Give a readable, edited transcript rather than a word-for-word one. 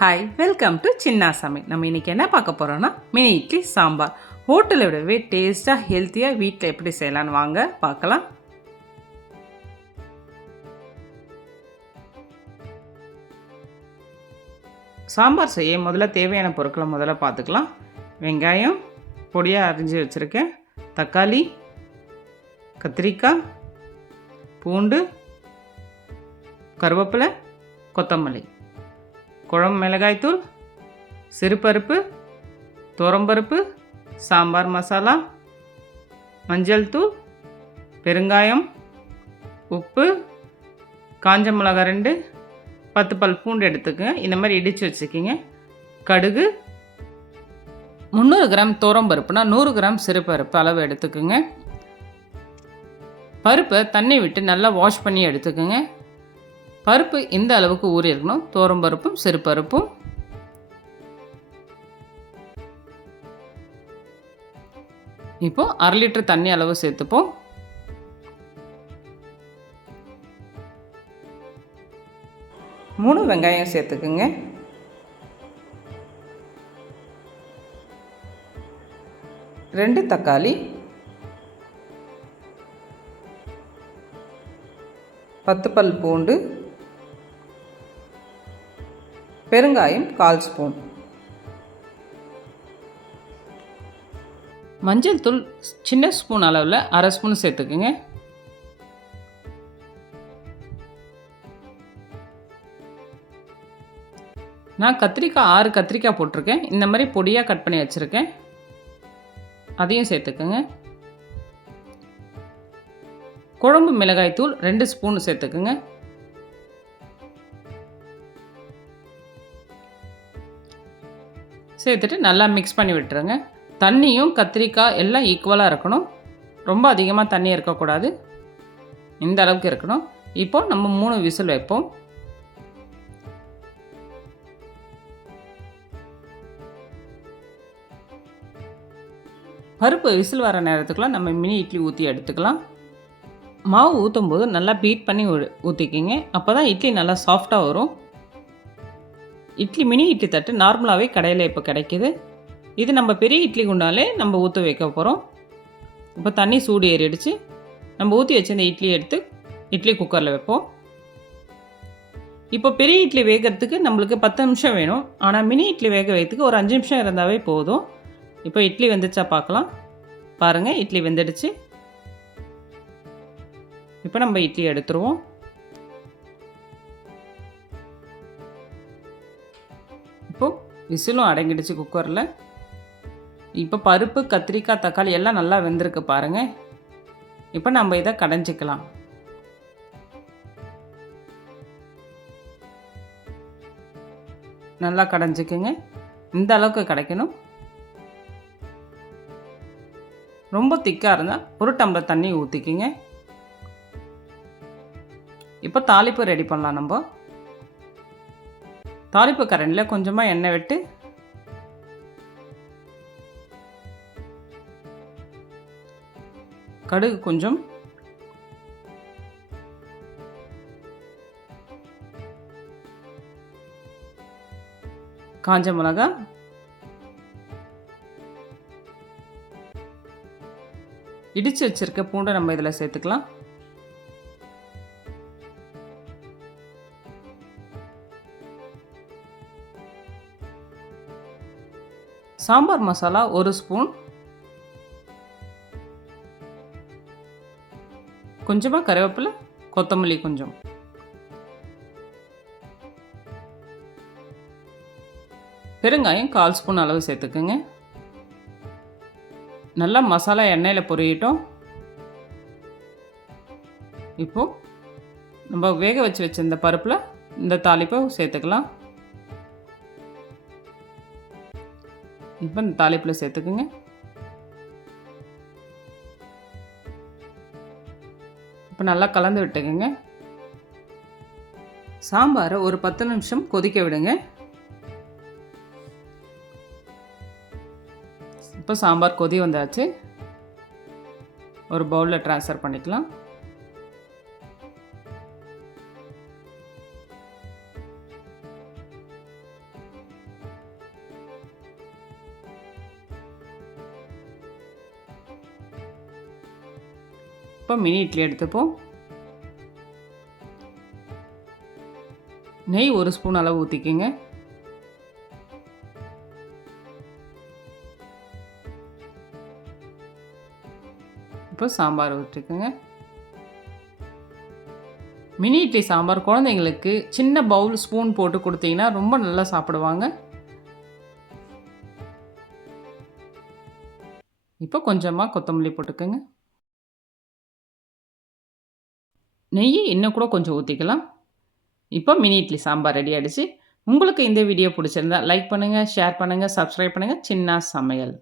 Hi, welcome to சின்னா சமையல். நம்ம இன்றைக்கி என்ன பார்க்க போகிறோன்னா மினி இட்லி சாம்பார். ஹோட்டலை விடவே டேஸ்ட்டாக ஹெல்த்தியாக வீட்டில் எப்படி செய்யலான்னு வாங்க பார்க்கலாம். சாம்பார் செய்ய முதல்ல தேவையான பொருட்களை முதல்ல பார்த்துக்கலாம். வெங்காயம் பொடியாக அரிஞ்சு வச்சுருக்கேன், தக்காளி, கத்திரிக்காய், பூண்டு, கருவேப்பிலை, கொத்தமல்லி, குழம்பு மிளகாய்த்தூள், சிறுபருப்பு, துவரம்பருப்பு, சாம்பார் மசாலா, மஞ்சள் தூள், பெருங்காயம், உப்பு, காஞ்ச மிளகா 2, 10 பல் பூண்டு எடுத்துக்கங்க. இந்த மாதிரி இடித்து வச்சுக்கிங்க. கடுகு, 300 கிராம் துவரம்பருப்புனா 100 கிராம் சிறுபருப்பு அளவு எடுத்துக்குங்க. பருப்பை தண்ணி விட்டு நல்லா வாஷ் பண்ணி எடுத்துக்குங்க. பருப்பு இந்த அளவுக்கு ஊறி இருக்கணும். துவரம்பருப்பும் சிறுபருப்பும். இப்போ 1/2 லிட்டர் தண்ணி அளவு சேர்த்துப்போம். மூணு வெங்காயம் சேர்த்துக்குங்க. ரெண்டு தக்காளி, 10 பல் பூண்டு, பெருங்காயம் 1/4 ஸ்பூன், மஞ்சள் தூள் சின்ன ஸ்பூன் அளவில் 1/2 ஸ்பூன் சேர்த்துக்குங்க. நான் கத்திரிக்காய் 6 கத்திரிக்காய் போட்டிருக்கேன். இந்த மாதிரி பொடியாக கட் பண்ணி வச்சுருக்கேன், அதையும் சேர்த்துக்குங்க. குழம்பு மிளகாய் தூள் 2 ஸ்பூன் சேர்த்துக்குங்க. சேர்த்துட்டு நல்லா மிக்ஸ் பண்ணி விட்டுருங்க. தண்ணியும் கத்திரிக்காய் எல்லாம் ஈக்குவலாக இருக்கணும். ரொம்ப அதிகமாக தண்ணி இருக்கக்கூடாது, இந்த அளவுக்கு இருக்கணும். இப்போ நம்ம 3 விசில் வைப்போம். பருப்பு விசில் வர நேரத்துக்குலாம் நம்ம மினி இட்லி ஊற்றி எடுத்துக்கலாம். மாவு ஊற்றும் போது நல்லா பீட் பண்ணி ஊற்றிக்கிங்க. அப்போ தான் இட்லி நல்லா சாஃப்டாக வரும். இட்லி மினி இட்லி தட்டு நார்மலாகவே கடையில் இப்போ கிடைக்கிது. இது நம்ம பெரிய இட்லி குண்டாலே நம்ம ஊற்ற வைக்க போகிறோம். இப்போ தண்ணி சூடு ஏறிடுச்சு. நம்ம ஊற்றி வச்சிருந்த இட்லி எடுத்து இட்லி குக்கரில் வைப்போம். இப்போ பெரிய இட்லி வேகிறதுக்கு நம்மளுக்கு 10 நிமிஷம் வேணும். ஆனால் மினி இட்லி வேக வைக்கிறதுக்கு ஒரு 5 நிமிஷம் இருந்தாவே போதும். இப்போ இட்லி வெந்துச்சா பார்க்கலாம். பாருங்கள், இட்லி வெந்துடுச்சு. இப்போ நம்ம இட்லி எடுத்துருவோம். இப்போது விசிலும் அடங்கிடுச்சு குக்கரில். இப்போ பருப்பு, கத்திரிக்காய், தக்காளி எல்லாம் நல்லா வெந்திருக்கு பாருங்கள். இப்போ நம்ம இதை கடைஞ்சிக்கலாம். நல்லா கடைஞ்சிக்குங்க. இந்த அளவுக்கு கிடைக்கணும். ரொம்ப திக்காக இருந்தால் 1 டம்ளர் தண்ணி ஊற்றிக்கிங்க. இப்போ தாளிப்பு ரெடி பண்ணலாம். நம்ம தாளிப்பு கரண்டில் கொஞ்சமாக எண்ணெய் விட்டு கடுகு கொஞ்சம், காஞ்ச மிளகா, இடித்து வச்சிருக்க பூண்டை நம்ம இதில் சேர்த்துக்கலாம். சாம்பார் மசாலா 1 ஸ்பூன், கொஞ்சமாக கருவேப்பிலை, கொத்தமல்லி கொஞ்சம், பெருங்காயம் 1/4 ஸ்பூன் அளவு சேர்த்துக்குங்க. நல்லா மசாலா எண்ணெயில் பொரியட்டும். இப்போது நம்ம வேக வச்சு வச்சிருந்த பருப்பில் இந்த தாளிப்பை சேர்த்துக்கலாம். இப்போ இந்த தாளிப்பில் சேர்த்துக்குங்க. இப்போ நல்லா கலந்து விட்டுக்குங்க. சாம்பாரை ஒரு 10 நிமிஷம் கொதிக்க விடுங்க. இப்போ சாம்பார் கொதி வந்தாச்சு. ஒரு பவுலில் ட்ரான்ஸ்ஃபர் பண்ணிக்கலாம். இப்போ மினி இட்லி எடுத்துப்போம். நெய் 1 ஸ்பூன் அளவு ஊற்றிக்கிங்க. இப்போ சாம்பார் ஊற்றிக்குங்க. மினி இட்லி சாம்பார் குழந்தைங்களுக்கு சின்ன பவுல் ஸ்பூன் போட்டு கொடுத்தீங்கன்னா ரொம்ப நல்லா சாப்பிடுவாங்க. இப்போ கொஞ்சமாக கொத்தமல்லி போட்டுக்கோங்க. நெய் இன்னும் கூட கொஞ்சம் ஊற்றிக்கலாம். இப்போ மினி இட்லி சாம்பார் ரெடி ஆகிடுச்சு. உங்களுக்கு இந்த வீடியோ பிடிச்சிருந்தா லைக் பண்ணுங்கள், ஷேர் பண்ணுங்கள், சப்ஸ்கிரைப் பண்ணுங்கள். சின்னா சமையல்.